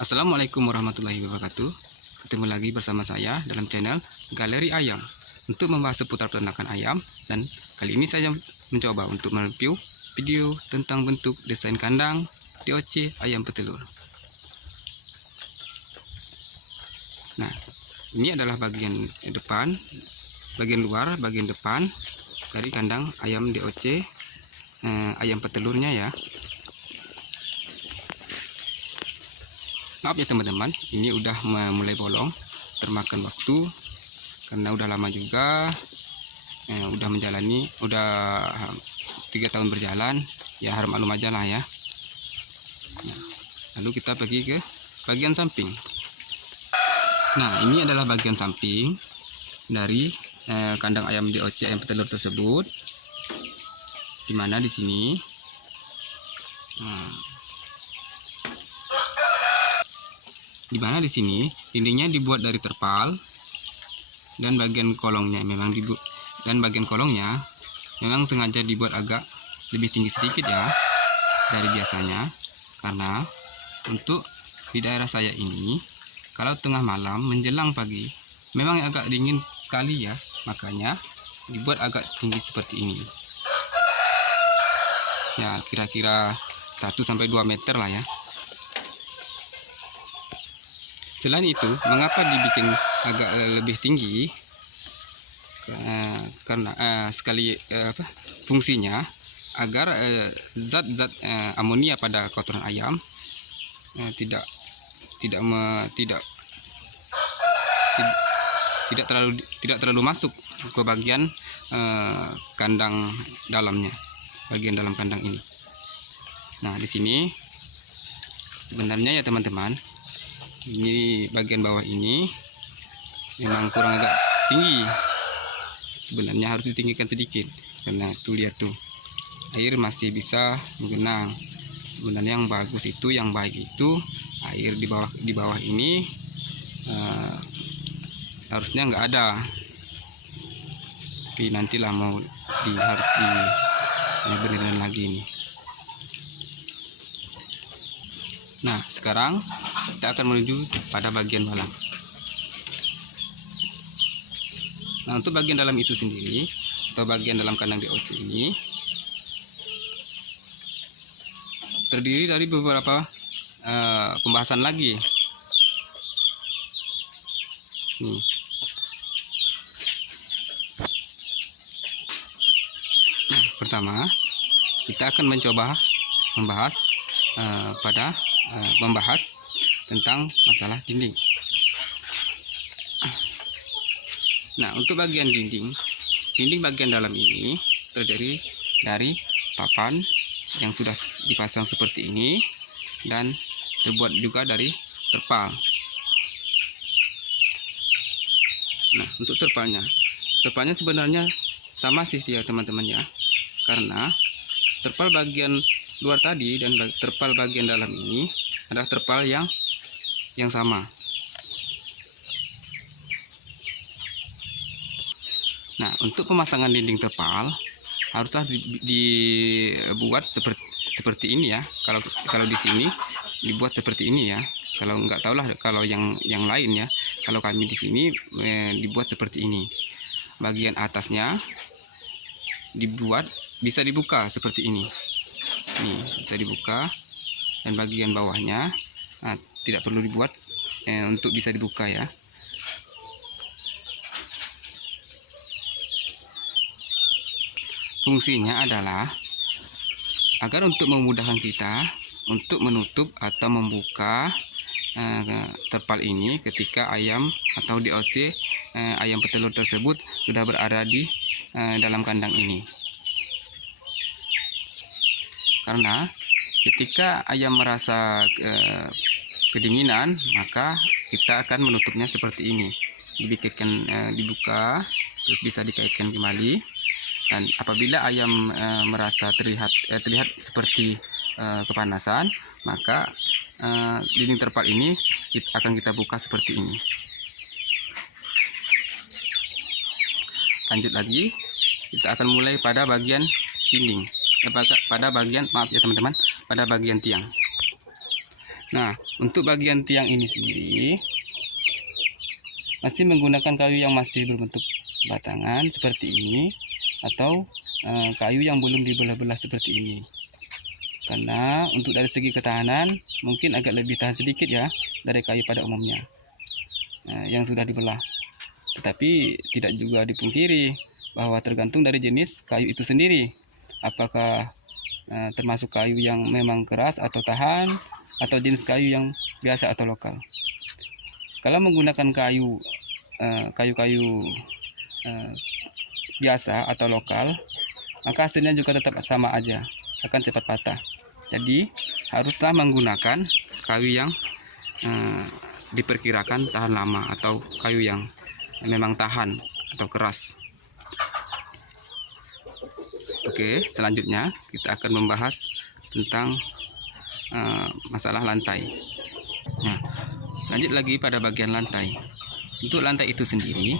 Assalamualaikum warahmatullahi wabarakatuh. Ketemu lagi bersama saya dalam channel Galeri Ayam untuk membahas seputar peternakan ayam, dan kali ini saya mencoba untuk mereview video tentang bentuk desain kandang DOC ayam petelur. Nah, ini adalah bagian depan, bagian luar, bagian depan dari kandang ayam DOC ayam petelurnya ya. Maaf ya teman-teman, ini udah mulai bolong, termakan waktu karena udah lama juga, udah 3 tahun berjalan, ya harap maklum aja lah ya. Nah, lalu kita pergi ke bagian samping. Nah, ini adalah bagian samping dari kandang ayam DOC ayam petelur tersebut, dimana di sini di sini dindingnya dibuat dari terpal, dan bagian kolongnya memang sengaja dibuat agak lebih tinggi sedikit ya dari biasanya, karena untuk di daerah saya ini kalau tengah malam menjelang pagi memang agak dingin sekali ya, makanya dibuat agak tinggi seperti ini ya, kira-kira 1-2 meter lah ya. Selain itu, mengapa dibikin agak lebih tinggi? Karena fungsinya agar zat-zat amonia pada kotoran ayam tidak terlalu masuk ke bagian kandang dalamnya, bagian dalam kandang ini. Nah, di sini sebenarnya ya teman-teman, ini bagian bawah ini memang kurang agak tinggi, sebenarnya harus ditinggikan sedikit, karena tuh lihat tuh, air masih bisa menggenang. Sebenarnya yang bagus itu, yang baik itu air di bawah ini harusnya nggak ada, tapi nantilah harus benerin lagi nih. Nah, sekarang kita akan menuju pada bagian dalam. Nah, untuk bagian dalam itu sendiri, atau bagian dalam kandang DOC ini, terdiri dari beberapa pembahasan lagi. Nih. Nah, pertama kita akan mencoba membahas tentang masalah dinding. Nah, untuk bagian dinding bagian dalam ini terdiri dari papan yang sudah dipasang seperti ini, dan terbuat juga dari terpal. Nah, untuk terpalnya sebenarnya sama sih ya teman-teman ya, karena terpal bagian luar tadi dan terpal bagian dalam ini adalah terpal yang sama. Nah, untuk pemasangan dinding terpal haruslah dibuat seperti ini ya. Kalau di sini dibuat seperti ini ya. Kalau nggak tahulah kalau yang lain ya. Kalau kami di sini dibuat seperti ini. Bagian atasnya bisa dibuka seperti ini. Nih, bisa dibuka, dan bagian bawahnya tidak perlu dibuat untuk bisa dibuka ya. Fungsinya adalah agar untuk memudahkan kita untuk menutup atau membuka terpal ini ketika ayam atau DOC ayam petelur tersebut sudah berada di dalam kandang ini. Karena ketika ayam merasa kedinginan, maka kita akan menutupnya seperti ini, dibuka, terus bisa dikaitkan kembali. Dan apabila ayam merasa terlihat seperti kepanasan, maka dinding terpal ini akan kita buka seperti ini. Lanjut lagi, kita akan mulai pada bagian dinding, pada bagian tiang. Nah, untuk bagian tiang ini sendiri masih menggunakan kayu yang masih berbentuk batangan seperti ini, atau kayu yang belum dibelah-belah seperti ini. Karena untuk dari segi ketahanan mungkin agak lebih tahan sedikit ya dari kayu pada umumnya yang sudah dibelah. Tetapi tidak juga dipungkiri bahwa tergantung dari jenis kayu itu sendiri. Apakah termasuk kayu yang memang keras atau tahan, atau jenis kayu yang biasa atau lokal. Kalau menggunakan kayu-kayu biasa atau lokal, maka hasilnya juga tetap sama aja, akan cepat patah. Jadi haruslah menggunakan kayu yang diperkirakan tahan lama, atau kayu yang memang tahan atau keras. Oke, selanjutnya kita akan membahas tentang masalah lantai. Nah, lanjut lagi pada bagian lantai. Untuk lantai itu sendiri,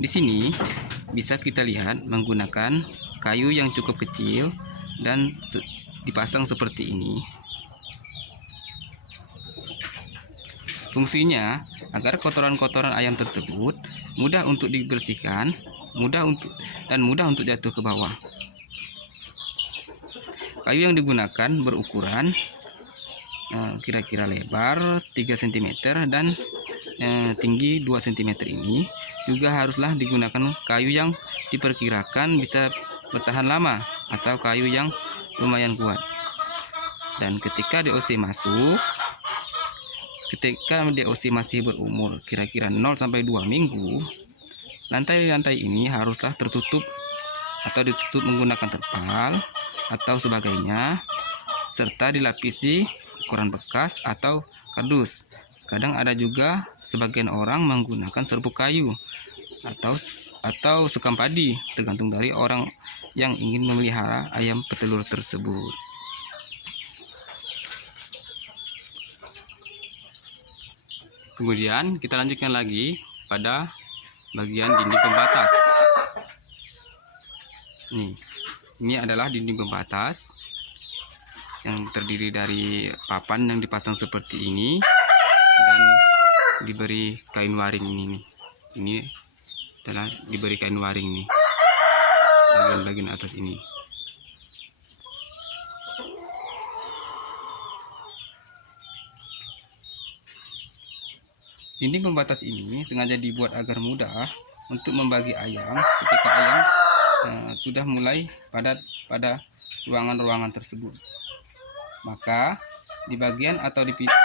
di sini bisa kita lihat menggunakan kayu yang cukup kecil dan dipasang seperti ini. Fungsinya agar kotoran-kotoran ayam tersebut mudah untuk dibersihkan, mudah untuk jatuh ke bawah. Kayu yang digunakan berukuran kira-kira lebar 3 cm dan tinggi 2 cm ini juga haruslah digunakan kayu yang diperkirakan bisa bertahan lama, atau kayu yang lumayan kuat. Dan ketika DOC masih berumur kira-kira 0-2 minggu, lantai-lantai ini haruslah tertutup atau ditutup menggunakan terpal atau sebagainya, serta dilapisi koran bekas atau kardus. Kadang ada juga sebagian orang menggunakan serbuk kayu atau sekam padi, tergantung dari orang yang ingin memelihara ayam petelur tersebut. Kemudian kita lanjutkan lagi pada bagian dinding pembatas. Ini adalah dinding pembatas yang terdiri dari papan yang dipasang seperti ini dan diberi kain waring ini. Ini adalah diberi kain waring nih, bagian atas ini. Dinding pembatas ini sengaja dibuat agar mudah untuk membagi ayam ketika ayam sudah mulai padat pada ruangan-ruangan tersebut. Maka dibagi atau dipisah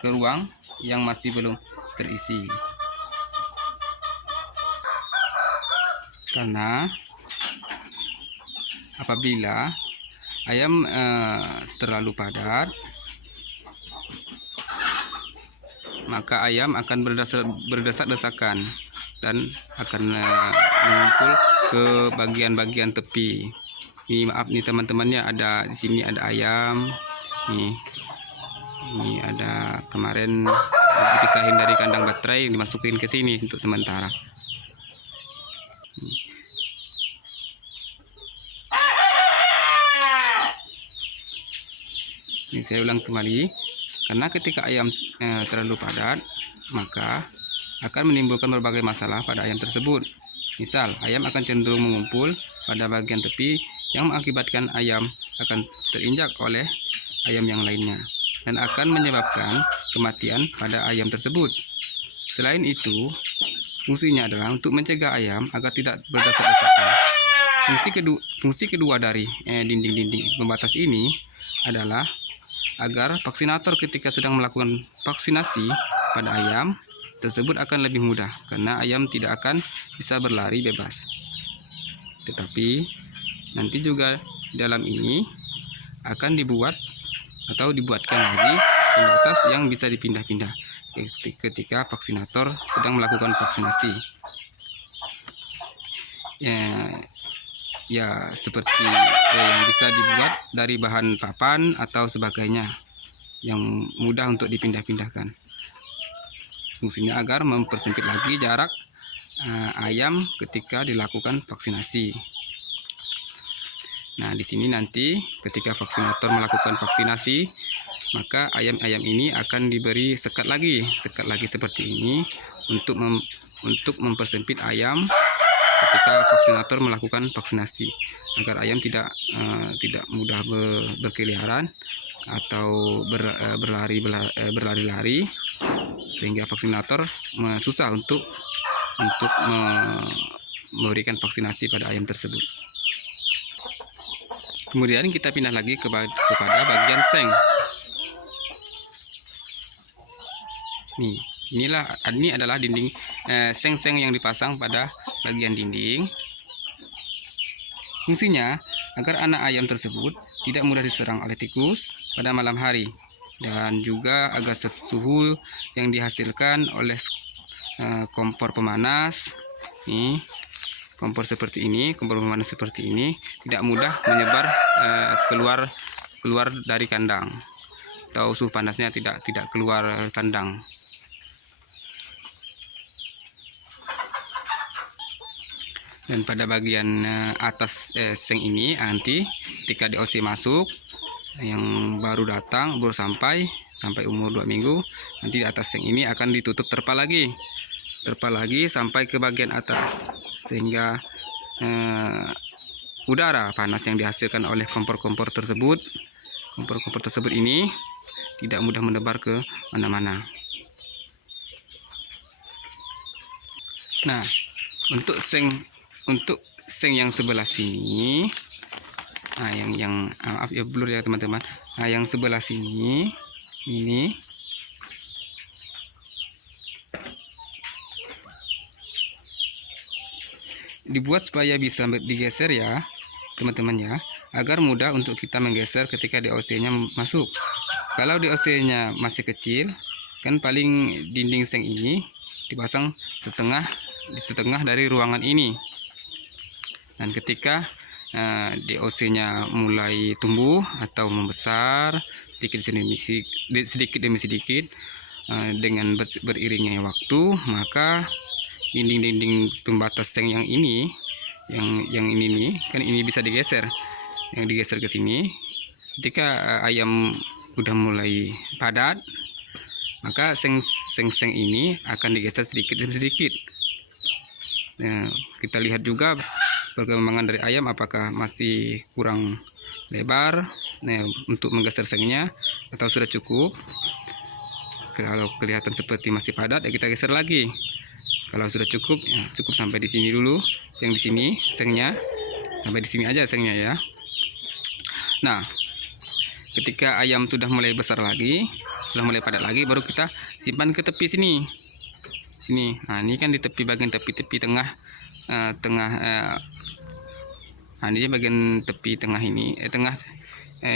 ke ruang yang masih belum terisi. Karena apabila ayam terlalu padat, maka ayam akan berdesak-desakan dan akan mengumpul ke bagian-bagian tepi. Ini maaf nih teman-temannya, ada di sini ada ayam. Ini ada kemarin dipisahin dari kandang baterai, dimasukin ke sini untuk sementara. Ini saya ulang kembali. Karena ketika ayam terlalu padat, maka akan menimbulkan berbagai masalah pada ayam tersebut. Misal, ayam akan cenderung mengumpul pada bagian tepi yang mengakibatkan ayam akan terinjak oleh ayam yang lainnya dan akan menyebabkan kematian pada ayam tersebut. Selain itu, fungsinya adalah untuk mencegah ayam agar tidak berdesak-desakan. Fungsi kedua dari dinding-dinding pembatas ini adalah agar vaksinator ketika sedang melakukan vaksinasi pada ayam tersebut akan lebih mudah, karena ayam tidak akan bisa berlari bebas. Tetapi nanti juga dalam ini akan dibuatkan lagi pembatas yang bisa dipindah-pindah ketika vaksinator sedang melakukan vaksinasi. Ya seperti yang bisa dibuat dari bahan papan atau sebagainya yang mudah untuk dipindah-pindahkan. Fungsinya agar mempersempit lagi jarak ayam ketika dilakukan vaksinasi. Nah, di sini nanti ketika vaksinator melakukan vaksinasi, maka ayam-ayam ini akan diberi sekat lagi seperti ini untuk mempersempit ayam ketika vaksinator melakukan vaksinasi, agar ayam tidak mudah berkeliaran atau berlari-lari, sehingga vaksinator susah untuk memberikan vaksinasi pada ayam tersebut. Kemudian kita pindah lagi kepada bagian seng. Ini adalah dinding seng-seng yang dipasang pada bagian dinding. Fungsinya agar anak ayam tersebut tidak mudah diserang oleh tikus pada malam hari, dan juga agar suhu yang dihasilkan oleh kompor pemanas kompor pemanas seperti ini tidak mudah menyebar keluar dari kandang, atau suhu panasnya tidak keluar kandang. Dan pada bagian atas seng ini nanti ketika DOC masuk yang baru sampai umur 2 minggu, nanti di atas seng ini akan ditutup terpal lagi sampai ke bagian atas, sehingga udara panas yang dihasilkan oleh kompor-kompor tersebut ini tidak mudah menebar ke mana-mana. Nah, untuk seng yang sebelah sini, maaf ya blur ya teman-teman. Nah, yang sebelah sini ini dibuat supaya bisa digeser ya teman-teman ya, agar mudah untuk kita menggeser ketika DOC-nya masuk. Kalau DOC-nya masih kecil, kan paling dinding seng ini dipasang setengah dari ruangan ini. Dan ketika DOC-nya mulai tumbuh atau membesar sedikit demi sedikit dengan beriringnya waktu, maka dinding pembatas seng yang ini nih kan ini bisa digeser ke sini. Ketika ayam udah mulai padat, maka seng ini akan digeser sedikit demi sedikit. Nah, kita lihat juga perkembangan dari ayam, apakah masih kurang lebar untuk menggeser sengnya atau sudah cukup. Kalau kelihatan seperti masih padat, ya kita geser lagi. Kalau sudah cukup, ya cukup sampai di sini dulu. Yang di sini sengnya sampai di sini aja sengnya ya. Nah, ketika ayam sudah mulai besar lagi, sudah mulai padat lagi, baru kita simpan ke tepi sini. Nah, ini kan di bagian tepi tengah nah, ini bagian tepi tengah ini,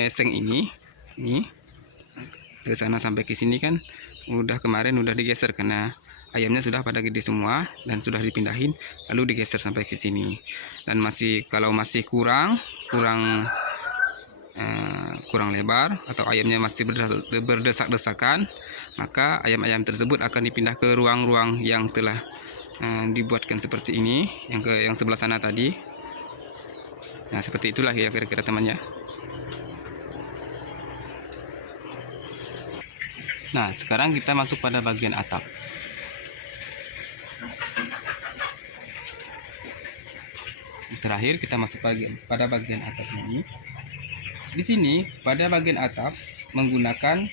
seng ini dari sana sampai ke sini kan kemarin udah digeser karena ayamnya sudah pada gede semua dan sudah dipindahin, lalu digeser sampai ke sini. Dan kalau masih kurang lebar atau ayamnya masih berdesak-desakan, maka ayam-ayam tersebut akan dipindah ke ruang-ruang yang telah dibuatkan seperti ini, yang sebelah sana tadi. Nah, seperti itulah ya kira-kira temannya. Nah, sekarang kita masuk pada bagian atap. Terakhir kita masuk pada bagian atap ini. Di sini pada bagian atap menggunakan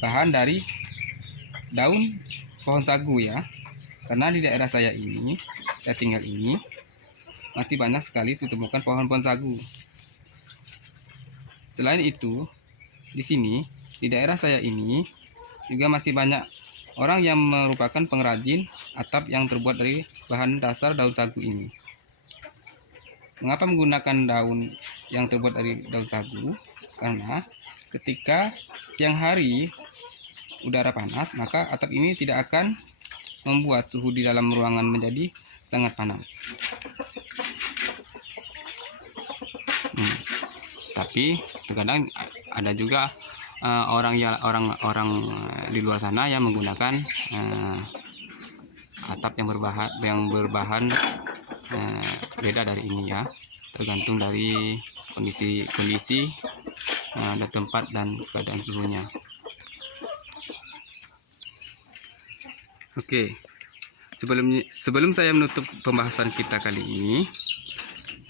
bahan dari daun pohon sagu ya, karena di daerah saya tinggal ini masih banyak sekali ditemukan pohon-pohon sagu. Selain itu, di sini di daerah saya ini juga masih banyak orang yang merupakan pengrajin atap yang terbuat dari bahan dasar daun sagu ini. Mengapa menggunakan daun yang terbuat dari daun sagu? Karena ketika siang hari udara panas, maka atap ini tidak akan membuat suhu di dalam ruangan menjadi sangat panas. Tapi terkadang ada juga orang di luar sana yang menggunakan atap yang berbahan beda dari ini ya, tergantung dari kondisi ada tempat dan keadaan suhunya. Oke, sebelum saya menutup pembahasan kita kali ini,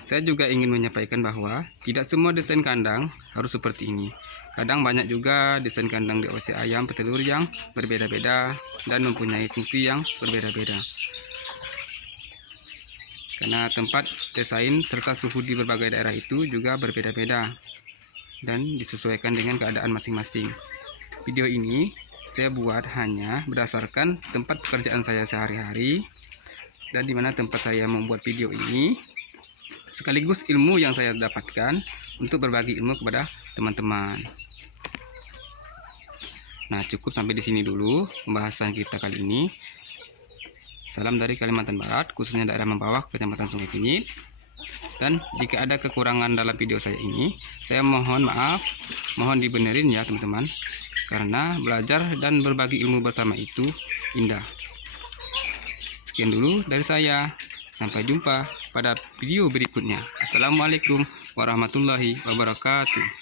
saya juga ingin menyampaikan bahwa tidak semua desain kandang harus seperti ini. Kadang banyak juga desain kandang DOC ayam petelur yang berbeda-beda dan mempunyai fungsi yang berbeda-beda. Karena tempat desain serta suhu di berbagai daerah itu juga berbeda-beda dan disesuaikan dengan keadaan masing-masing. Video ini saya buat hanya berdasarkan tempat pekerjaan saya sehari-hari dan di mana tempat saya membuat video ini, sekaligus ilmu yang saya dapatkan untuk berbagi ilmu kepada teman-teman. Nah, cukup sampai di sini dulu pembahasan kita kali ini. Salam dari Kalimantan Barat, khususnya daerah Mempawah, Kecamatan Sungai Kunyit. Dan jika ada kekurangan dalam video saya ini, saya mohon maaf, mohon dibenerin ya teman-teman. Karena belajar dan berbagi ilmu bersama itu indah. Sekian dulu dari saya. Sampai jumpa pada video berikutnya. Assalamualaikum warahmatullahi wabarakatuh.